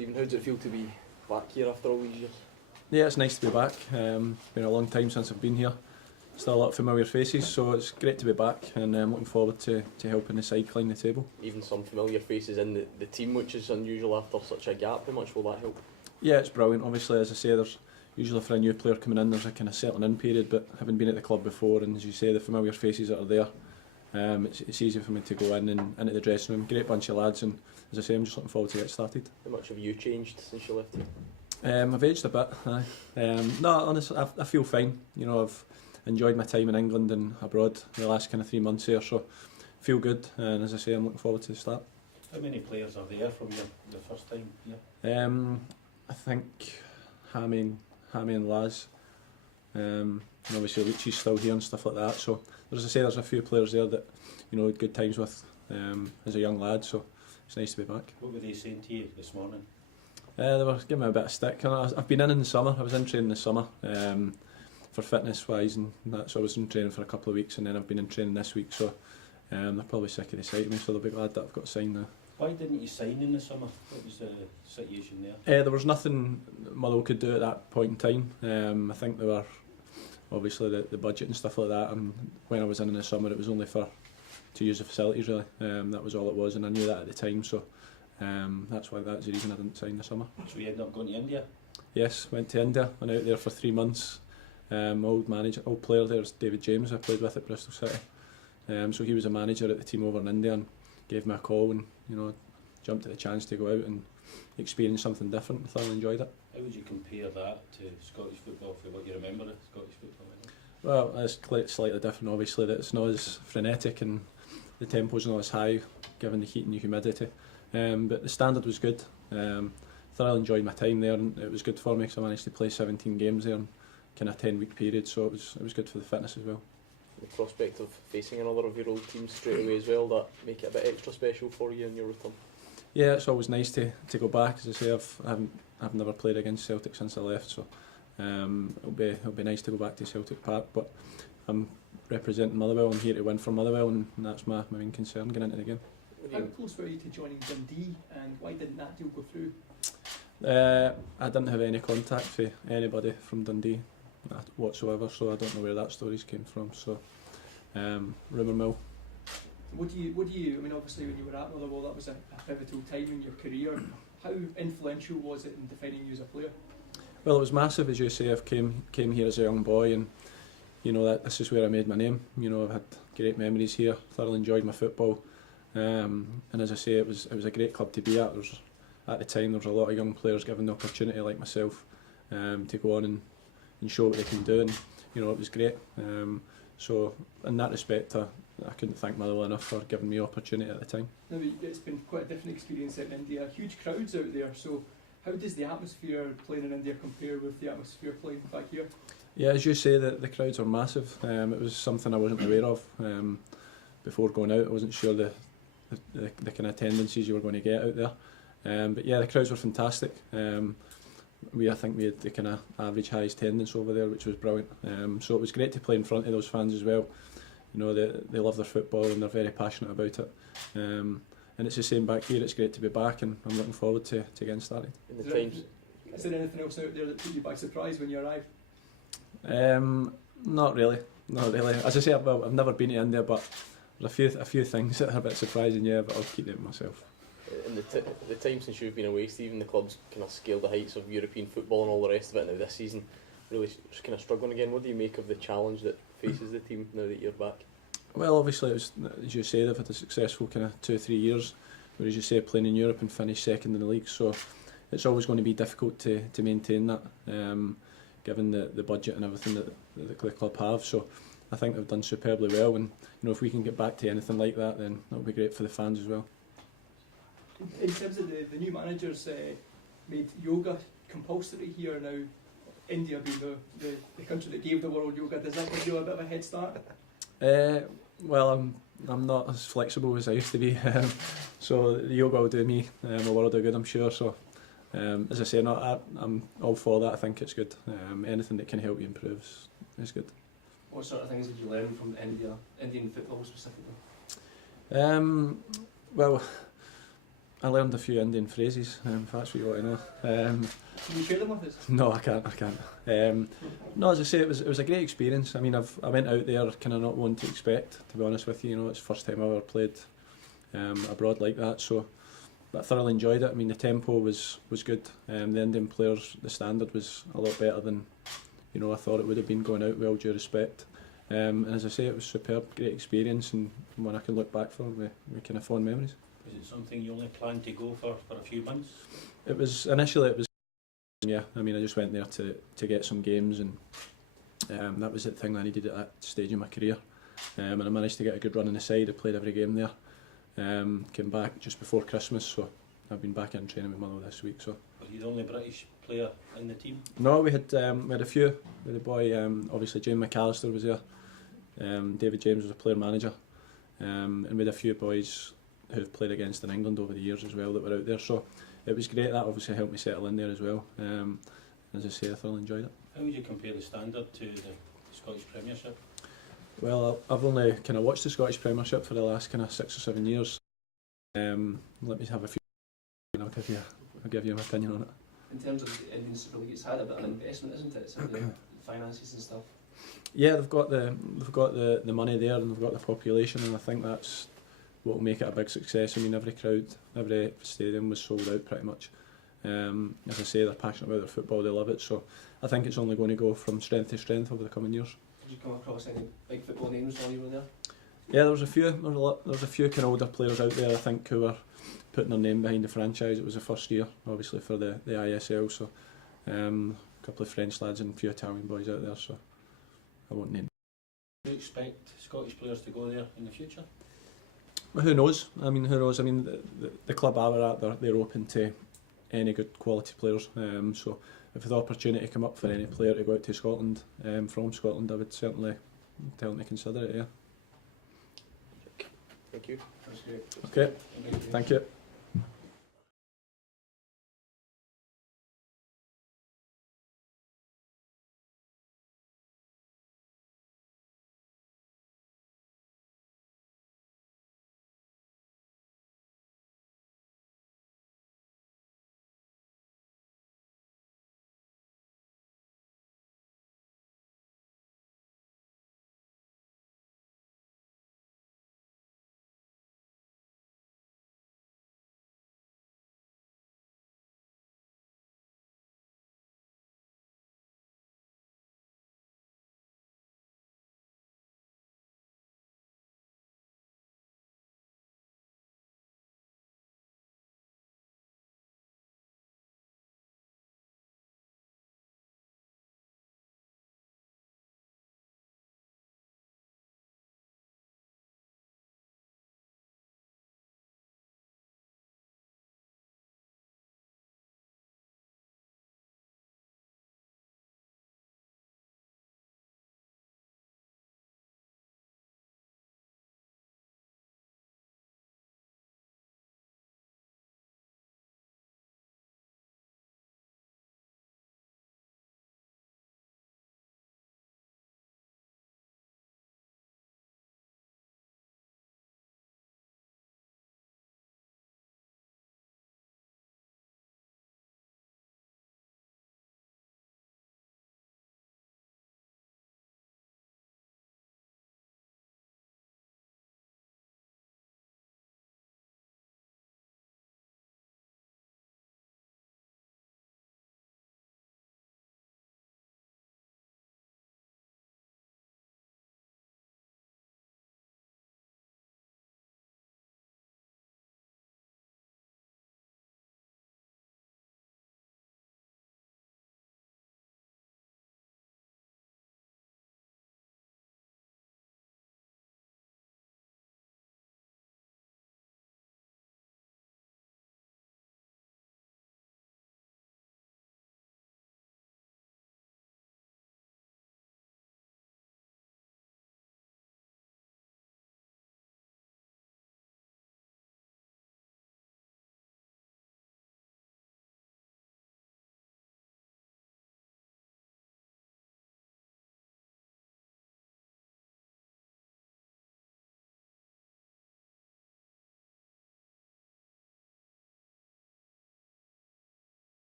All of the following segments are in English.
Stephen, how does it feel to be back here after all these years? Yeah, it's nice to be back. Been a long time since I've been here. Still a lot of familiar faces, so it's great to be back, and I'm looking forward to helping the side climb the table. Even some familiar faces in the team, which is unusual after such a gap. How much will that help? Yeah, it's brilliant. Obviously, as I say, there's usually for a new player coming in, there's a kind of settling in period, but having been at the club before, and as you say, the familiar faces that are there, it's easy for me to go in and into the dressing room. Great bunch of lads, and as I say, I'm just looking forward to get started. How much have you changed since you left here? I've aged a bit. No, honestly, I feel fine. You know, I've enjoyed my time in England and abroad the last kind of 3 months here, so feel good. And as I say, I'm looking forward to the start. How many players are there from the first time here? I think Hammy and Laz. And obviously Leachy's still here and stuff like that. So as I say, there's a few players there that had good times with as a young lad. So it's nice to be back. What were they saying to you this morning? They were giving me a bit of stick. I've been in the summer. I was in training this summer for fitness wise and that. So I was in training for a couple of weeks, and then I've been in training this week. So they're probably sick of the sight of me. So they'll be glad that I've got signed now. Why didn't you sign in the summer? What was the situation there? There was nothing Motherwell could do at that point in time. I think they were obviously the budget and stuff like that. And when I was in the summer, it was only to use the facilities really. That was all it was, and I knew that at the time. So. That's the reason I didn't sign this summer. So you ended up going to India? Yes, went to India, went out there for 3 months. Old player there is David James, I played with at Bristol City. So he was a manager at the team over in India and gave me a call and jumped at the chance to go out and experience something different. I thoroughly enjoyed it. How would you compare that to Scottish football for what you remember of Scottish football? Well, it's slightly different obviously, that it's not as frenetic and the tempo's not as high given the heat and the humidity. But the standard was good. Thoroughly enjoyed my time there, and it was good for me because I managed to play 17 games there in kind of 10-week period, so it was good for the fitness as well. The prospect of facing another of your old teams straight away as well, that make it a bit extra special for you in your return? Yeah, it's always nice to go back. As I say, I've never played against Celtic since I left, so it'll be nice to go back to Celtic Park. But I'm representing Motherwell. I'm here to win for Motherwell, and that's my main concern going into the game. How close were you to joining Dundee, and why didn't that deal go through? I didn't have any contact for anybody from Dundee whatsoever, so I don't know where that stories came from. So, rumour mill. What do you? I mean, obviously, when you were at Motherwell, that was a pivotal time in your career. How influential was it in defining you as a player? Well, it was massive, as you say. I came here as a young boy, and this is where I made my name. I've had great memories here. Thoroughly enjoyed my football. And as I say, it was a great club to be at. At the time, there was a lot of young players given the opportunity, like myself, to go on and show what they can do, and it was great. So in that respect, I couldn't thank Motherwell enough for giving me opportunity at the time. Now, it's been quite a different experience out in India. Huge crowds out there. So how does the atmosphere playing in India compare with the atmosphere playing back here? Yeah, as you say, the crowds are massive. It was something I wasn't aware of before going out. I wasn't sure the kind of attendances you were going to get out there. But yeah, the crowds were fantastic. I think we had the kind of average highest attendance over there, which was brilliant. So it was great to play in front of those fans as well. They love their football and they're very passionate about it. And it's the same back here. It's great to be back, and I'm looking forward to getting started. Is there anything else out there that took you by surprise when you arrived? Not really. As I say, I've never been to India, but there's a few things that are a bit surprising, yeah, but I'll keep them myself. In the time since you've been away, Stephen, the club's kind of scaled the heights of European football and all the rest of it. Now this season, really kind of struggling again. What do you make of the challenge that faces the team now that you're back? Well, obviously, it was, as you say, they've had a successful kind of 2 or 3 years, where, as you say, playing in Europe and finish second in the league. So it's always going to be difficult to maintain that, given the budget and everything that the club have. So I think they've done superbly well, and if we can get back to anything like that, then that'll be great for the fans as well. In terms of the new managers made yoga compulsory here now, India being the country that gave the world yoga, does that give you a bit of a head start? Well, I'm not as flexible as I used to be, so the yoga will do me a world of good, I'm sure. So as I say, I'm all for that. I think it's good. Anything that can help you improve is good. What sort of things did you learn from Indian football specifically? Well, I learned a few Indian phrases, if that's what you want to know. Can you share them with us? No, I can't. No, as I say, it was a great experience. I mean, I went out there kind of not wanting to expect, to be honest with you. You know, it's the first time I ever played abroad like that, so but I thoroughly enjoyed it. I mean, the tempo was good. The Indian players, the standard was a lot better than I thought it would have been going out, with all due respect. And as I say, it was superb, great experience, and one I can look back for with kind of fond memories. Is it something you only planned to go for a few months? It was initially, yeah. I mean, I just went there to get some games, and that was the thing I needed at that stage of my career. And I managed to get a good run on the side. I played every game there. Came back just before Christmas, so I've been back in training with Motherwell this week. So. Were you the only British player in the team? No, we had a few. We had a boy, obviously James McAllister was there. David James was a player manager, and we had a few boys who've played against in England over the years as well that were out there. So it was great. That obviously helped me settle in there as well. As I say, I thoroughly enjoyed it. How would you compare the standard to the Scottish Premiership? Well, I've only kind of watched the Scottish Premiership for the last kind of 6 or 7 years. Let me have a few. And I'll give you my opinion on it. In terms of the Indian Super League, it's had a bit of an investment, isn't it? Some of the finances and stuff. Yeah, they've got the money there, and they've got the population, and I think that's what will make it a big success. I mean, every crowd, every stadium was sold out pretty much. As I say, they're passionate about their football, they love it, so I think it's only going to go from strength to strength over the coming years. Did you come across any big football names while you were there? Yeah, there was a few. There was a few kind of older players out there, I think, who were putting their name behind the franchise. It was the first year, obviously, for the ISL, so a couple of French lads and a few Italian boys out there, so I won't name. Do you expect Scottish players to go there in the future? Well, who knows? I mean, the club I were at, they're open to any good quality players. So if the opportunity come up for any player to go out to Scotland, from Scotland, I would certainly tell them to consider it. Yeah. Thank you. That's great. Okay. Thank you.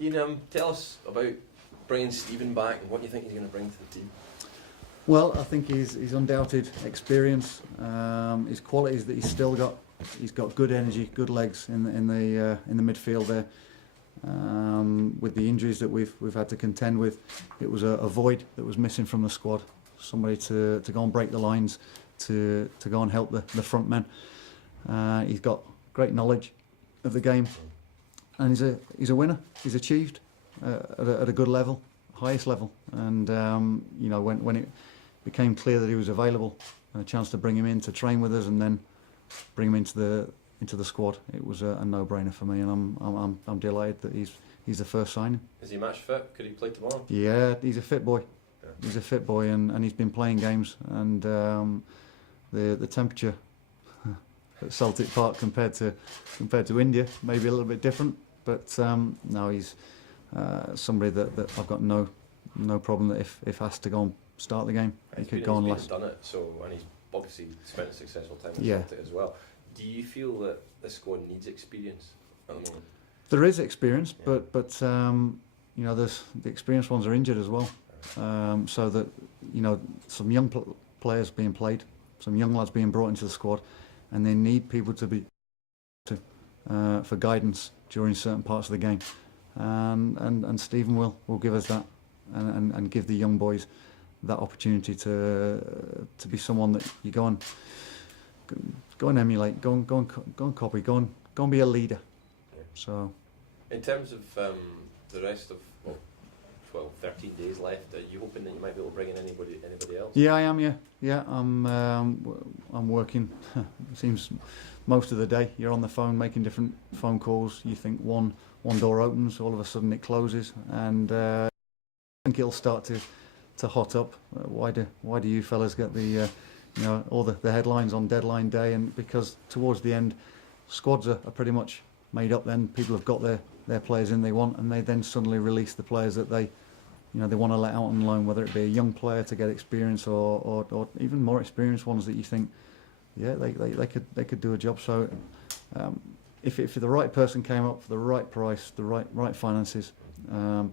Ian, tell us about bringing Stephen back and what you think he's going to bring to the team. Well, I think his undoubted experience, his qualities that he's still got. He's got good energy, good legs in the midfield there. With the injuries that we've had to contend with, it was a void that was missing from the squad. Somebody to go and break the lines, to go and help the front men. He's got great knowledge of the game, and he's a winner. He's achieved at a good level, highest level. And when it became clear that he was available, a chance to bring him in to train with us, and then bring him into the squad, it was a no-brainer for me, and I'm delighted that he's the first signing. Is he match fit? Could he play tomorrow? Yeah, he's a fit boy. Yeah. He's a fit boy, and he's been playing games, and the temperature at Celtic Park compared to India maybe a little bit different, but no, he's somebody that I've got no problem that if asked to go and start the game, he could go and last. He's done it, and he's obviously spent a successful time at Yeah. Celtic as well. Do you feel that this squad needs experience at the moment? There is experience, Yeah. but there's the experienced ones are injured as well, so that some young players being played, some young lads being brought into the squad, and they need people to be for guidance during certain parts of the game, and Stephen will give us that, and give the young boys that opportunity to be someone that you go and emulate, go and copy, go and be a leader. Yeah. So, in terms of the rest of 13 days left, are you hoping that you might be able to bring in anybody else? yeah, I am. Yeah, I'm working. It seems most of the day you're on the phone making different phone calls. You think one door opens, all of a sudden it closes, and I think it'll start to hot up. Why do you fellas get the all the headlines on deadline day? And because towards the end, squads are pretty much made up. Then people have got their players in they want, and they then suddenly release the players that they want to let out on loan, whether it be a young player to get experience or even more experienced ones that you think, yeah, they could do a job. So if the right person came up for the right price, the right finances, and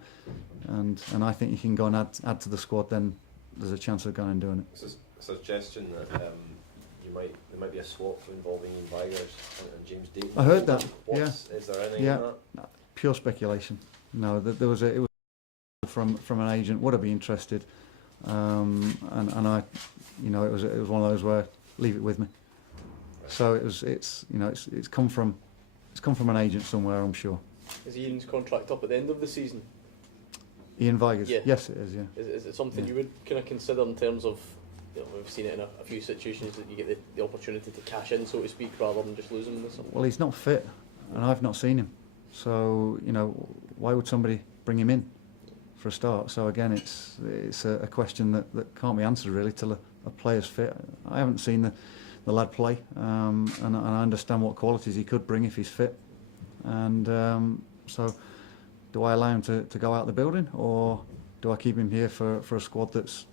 I think you can go and add to the squad, then there's a chance of going and doing it. This is a suggestion that there might be a swap involving Ian Vigurs and James Dayton. I heard that. Is there anything Yeah. in that? Pure speculation. No, it was from an agent. Would I be interested? And I, it was one of those where leave it with me. So it's come from an agent somewhere, I'm sure. Is Ian's contract up at the end of the season? Ian Vigurs. Yeah. Yes, it is. Yeah. Is it something Yeah. you would kind of consider in terms of, we've seen it in a few situations that you get the opportunity to cash in, so to speak, rather than just losing him or something? Well, he's not fit, and I've not seen him. So why would somebody bring him in for a start? So again, it's a question that can't be answered really till a player's fit. I haven't seen the lad play, and I understand what qualities he could bring if he's fit. And so, do I allow him to go out the building, or do I keep him here for a squad that's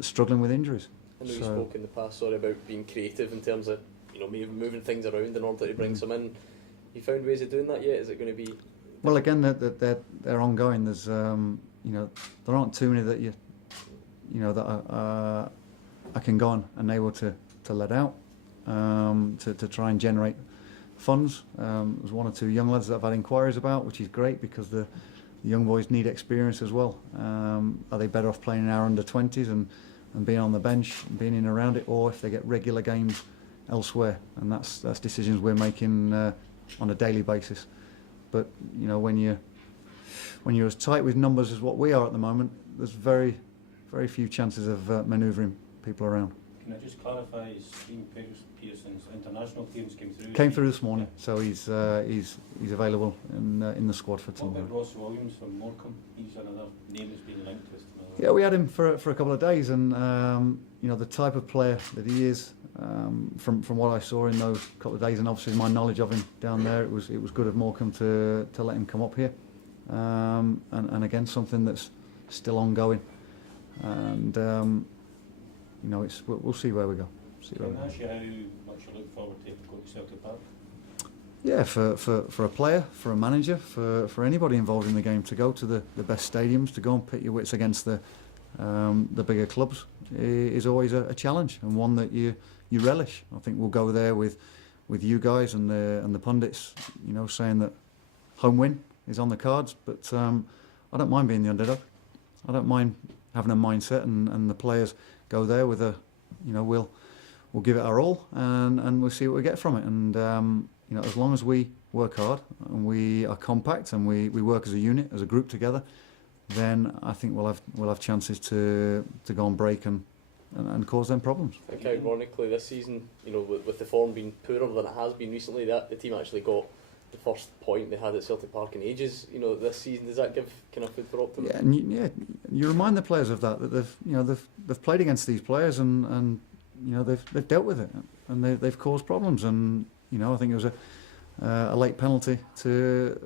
struggling with injuries? I know you spoke in the past, about being creative in terms of maybe moving things around in order to bring some in. You found ways of doing that yet? Is it going to be? Well, again, they're ongoing. There's there aren't too many that that I can go on and able to let out to try and generate funds. There's one or two young lads that I've had inquiries about, which is great because the young boys need experience as well. Are they better off playing in our under-20s and being on the bench and being in and around it, or if they get regular games elsewhere? And that's decisions we're making on a daily basis. But when you're as tight with numbers as what we are at the moment, there's very few chances of manoeuvring people around. Can I just clarify, Stephen Pearson's international teams Came through this morning, so he's available in the squad for What tomorrow. about Ross Williams from Morecambe? He's another name that's been linked with. Yeah, we had him for a couple of days, and the type of player that he is, from what I saw in those couple of days, and obviously my knowledge of him down there, it was good of Morecambe to let him come up here, and again something that's still ongoing, and we'll see where we go. Can I ask you how much you look forward to go to Celtic Park? Yeah, for a player, for a manager, for anybody involved in the game, to go to the best stadiums, to go and pit your wits against the bigger clubs is always a challenge, and one that you relish. I think we'll go there with you guys and the pundits, saying that home win is on the cards, but I don't mind being the underdog. I don't mind having a mindset, and the players go there with we'll give it our all, and we'll see what we get from it. And as long as we work hard and we are compact and we work as a unit, as a group together, then I think we'll have chances to go and break and cause them problems. I think ironically this season, with the form being poorer than it has been recently, that the team actually got the first point they had at Celtic Park in ages. This season, does that give kind of food for optimism? Yeah, and you remind the players of that they've played against these players and they've dealt with it, and they've caused problems. And I think it was a late penalty to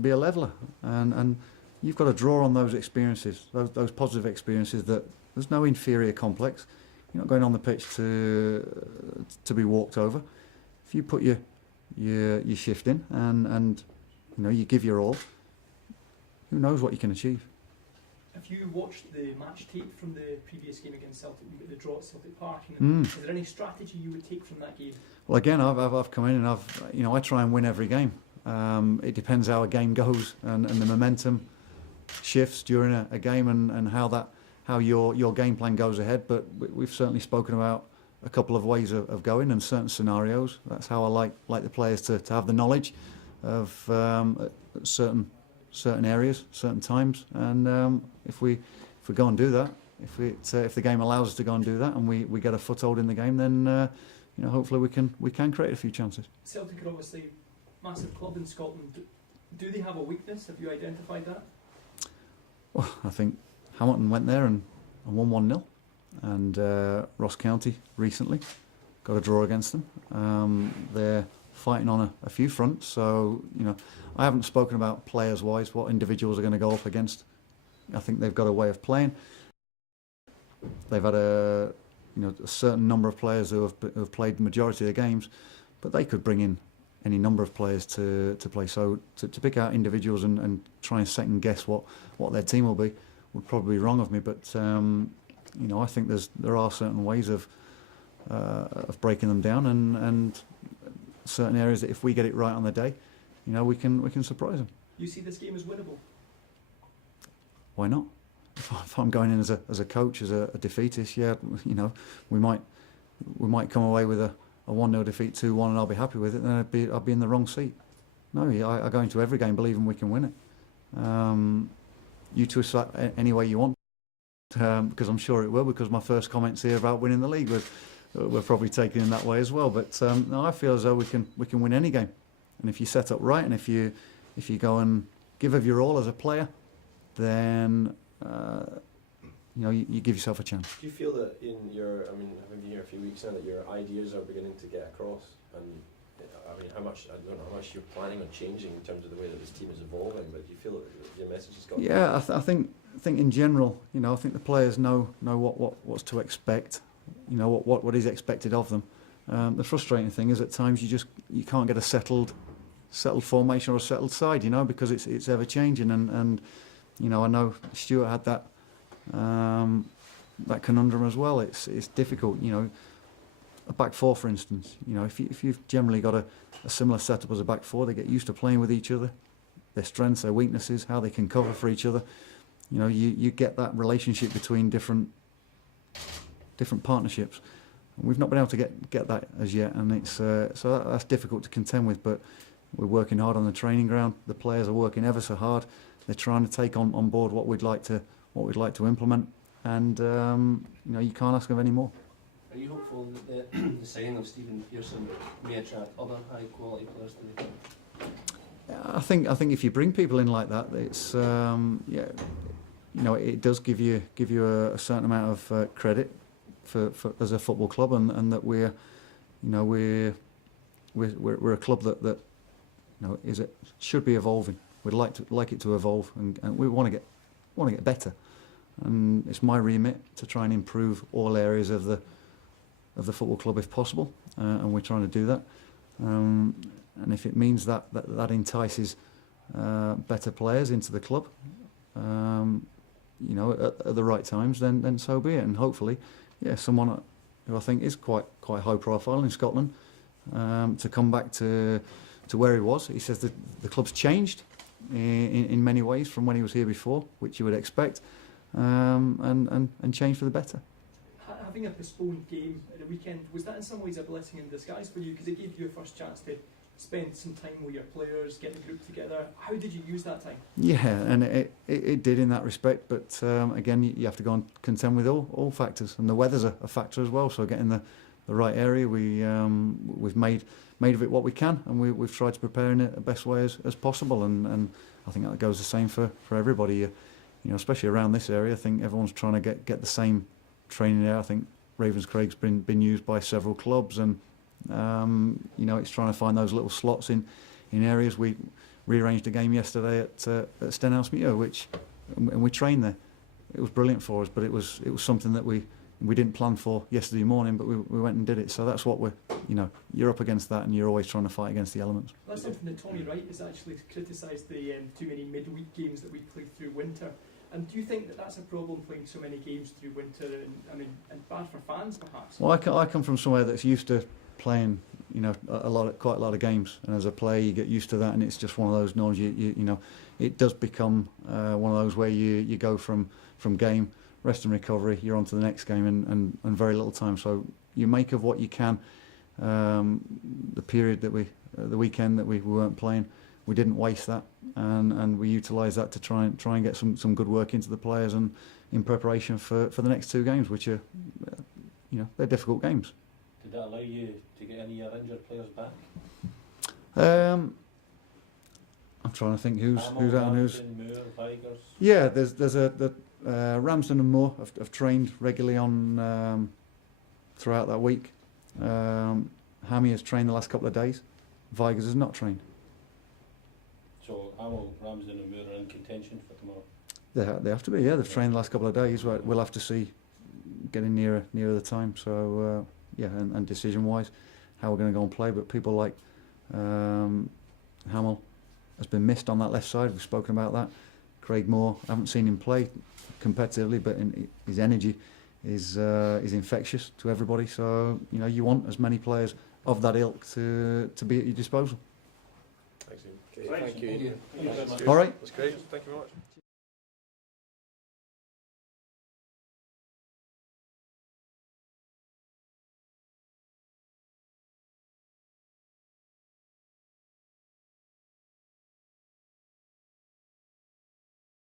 be a leveller, and you've got to draw on those experiences, those positive experiences. That there's no inferior complex. You're not going on the pitch to be walked over. If you put your shift in and you give your all, who knows what you can achieve. Have you watched the match tape from the previous game against Celtic, the draw at Celtic Park? And is there any strategy you would take from that game? Well, again, I've come in and I try and win every game. It depends how a game goes and the momentum shifts during a game and how your game plan goes ahead. But we've certainly spoken about a couple of ways of going and certain scenarios. That's how I like the players to have the knowledge of certain areas, certain times, and if we go and do that, if the game allows us to go and do that, and we get a foothold in the game, then hopefully we can create a few chances. Celtic are obviously a massive club in Scotland. Do they have a weakness? Have you identified that? Well, I think Hamilton went there and won 1-0, and Ross County recently got a draw against them. They're fighting on a few fronts, so I haven't spoken about players wise what individuals are going to go up against. I think they've got a way of playing. They've had a certain number of players who have played the majority of the games, but they could bring in any number of players to play. So to pick out individuals and try and second guess what their team will be would probably be wrong of me. But I think there are certain ways of breaking them down and certain areas that if we get it right on the day, we can surprise them. You see this game as winnable? Why not? If I'm going in as a coach, as a defeatist, we might come away with a 1-0 defeat, 2-1, and I'll be happy with it. Then I'd be in the wrong seat. No, I go into every game believing we can win it. You twist that any way you want, because I'm sure it will. Because my first comments here about winning the league were probably taken in that way as well. But no, I feel as though we can win any game, and if you set up right, and if you go and give of your all as a player, then you give yourself a chance. Do you feel that having been here a few weeks now, that your ideas are beginning to get across? And how much, I don't know how much you're planning on changing in terms of the way that this team is evolving, but do you feel that your message has got? Yeah, I think in general, I think the players know what's to expect, what is expected of them. The frustrating thing is at times you can't get a settled formation or a settled side, because it's ever changing, and I know Stuart had that conundrum as well. It's difficult, a back four, for instance. If you've generally got a similar setup as a back four, they get used to playing with each other, their strengths, their weaknesses, how they can cover for each other. You get that relationship between different partnerships. And we've not been able to get that as yet, and it's so that's difficult to contend with. But we're working hard on the training ground. The players are working ever so hard. They're trying to take on board what we'd like to implement, and you can't ask of any more. Are you hopeful that the signing of Stephen Pearson may attract other high quality players to the club? I think if you bring people in like that, it's it does give you a certain amount of credit for as a football club, and that we're a club that should be evolving. We'd like it to evolve, and we want to get better. And it's my remit to try and improve all areas of the football club if possible, and we're trying to do that. if it means that entices better players into the club, at the right times, then so be it. And hopefully, someone who I think is quite high profile in Scotland, to come back to where he was. He says that the club's changed in many ways from when he was here before, which you would expect, and changed for the better. Having a postponed game at the weekend, was that in some ways a blessing in disguise for you? Because it gave you a first chance to spend some time with your players, get the group together. How did you use that time? Yeah, and it did in that respect, but again, you have to go and contend with all factors, and the weather's a factor as well. So getting the right area, we've made of it what we can, and we've tried to prepare in it the best way as possible, and I think that goes the same for everybody. Especially around this area, I think everyone's trying to get the same training there. I think Ravenscraig's been used by several clubs, and it's trying to find those little slots in areas. We rearranged a game yesterday at Stenhousemuir, and we trained there. It was brilliant for us, but it was something that we didn't plan for yesterday morning, but we went and did it. So that's what you're up against that, and you're always trying to fight against the elements. That's something that Tommy Wright has actually criticised, the too many midweek games that we played through winter. And do you think that that's a problem, playing so many games through winter, and bad for fans perhaps? Well, I come from somewhere that's used to playing, quite a lot of games, and as a player you get used to that, and it's just one of those knowledge. It does become one of those where you go from game, rest and recovery, you're on to the next game, and very little time. So you make of what you can. The period the weekend that we weren't playing, we didn't waste that, and we utilised that to try and get some good work into the players, and in preparation for the next two games, which are they're difficult games. Did that allow you to get any of your injured players back? I'm trying to think who's out and who's. Moore, Vigors. Yeah, there's Ramsden and Moore have trained regularly on throughout that week. Hammy has trained the last couple of days. Vigors has not trained. So Hamill, Ramsden and Moore are in contention for tomorrow? They have to be, yeah. They've trained the last couple of days. We'll have to see getting nearer the time. So, and decision-wise, how we're going to go and play. But people like Hamill has been missed on that left side. We've spoken about that. Craig Moore, I haven't seen him play competitively, but his energy is infectious to everybody. So, you want as many players of that ilk to be at your disposal. Thanks, Ian. Okay, thank you. Thank you. All right. That's great. Thank you very much.